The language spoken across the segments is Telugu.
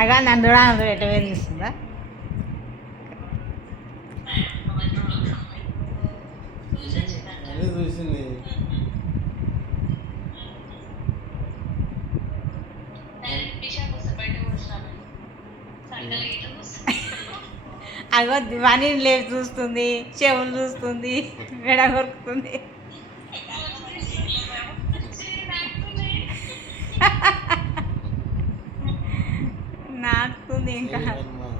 అగా నన్ను చూడాలి ఎట్ట వేధిస్తుందా. అదే చూసింది. అగో దివాణి లేపు చూస్తుంది, చెవులు చూస్తుంది, మెడ కొరుకుతుంది. నాకుతుంది ఇంకా. జై హనుమాన్,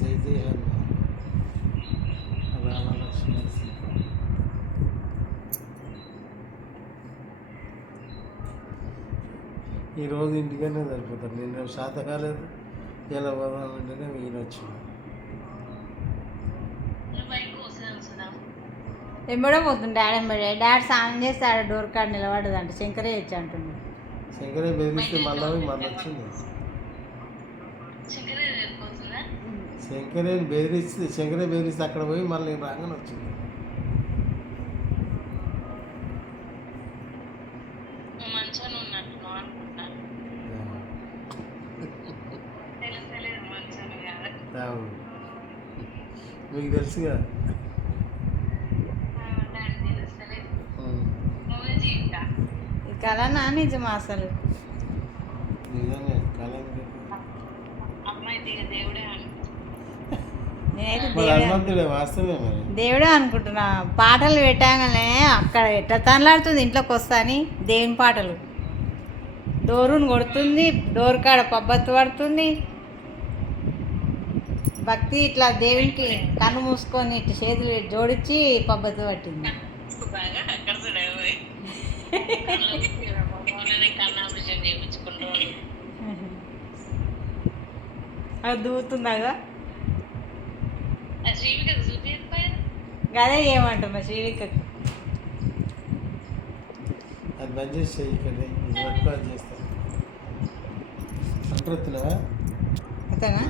జై జై హనుమాన్, రామ లక్ష్మణ సీత. ఈరోజు ఇంటికనే సరిపోతారు. నిన్న శాత కాలేదు, ఇలా పోదామంటేనే వీలు వచ్చింది. ఎంబడే పోతుంది డాడీ ఎంబడే. డాడీ స్నానం చేస్తే ఆడ డోర్ కాడ నిలబడదంట, శంకరే ఇచ్చి అంటుంది. శంకరే బెదిరిస్తే మళ్ళీ వచ్చింది. శంకరే బెదిరిస్తే అక్కడ పోయి మళ్ళీ రాగానే వచ్చింది. మీకు తెలుసుగా. ఈ కళనా నిజమా అసలు? నిజంగా కళ. నేనైతే హనుమంతుడే వాస్తవమే మరి. దేవుడే అనుకుంటున్నా. పాటలు పెట్టాగానే అక్కడ ఎట్ట తనలాడుతుంది ఇంట్లోకి వస్తాని. దేవుని పాటలు డోరును కొడుతుంది, డోర్ కాడ పబ్బత్తు పడుతుంది. భక్తి ఇట్లా దేవునికి కన్ను మూసుకొని ఇట్లా చేతులు జోడించి పబ్బత్తు పట్టింది. అది దూతుందాగా. అదే ఏమంటున్నా శ్రీవిక. అది బంద్ చేసి ఇక్కడ చేస్తాను అంటున్నావా? అంతేనా?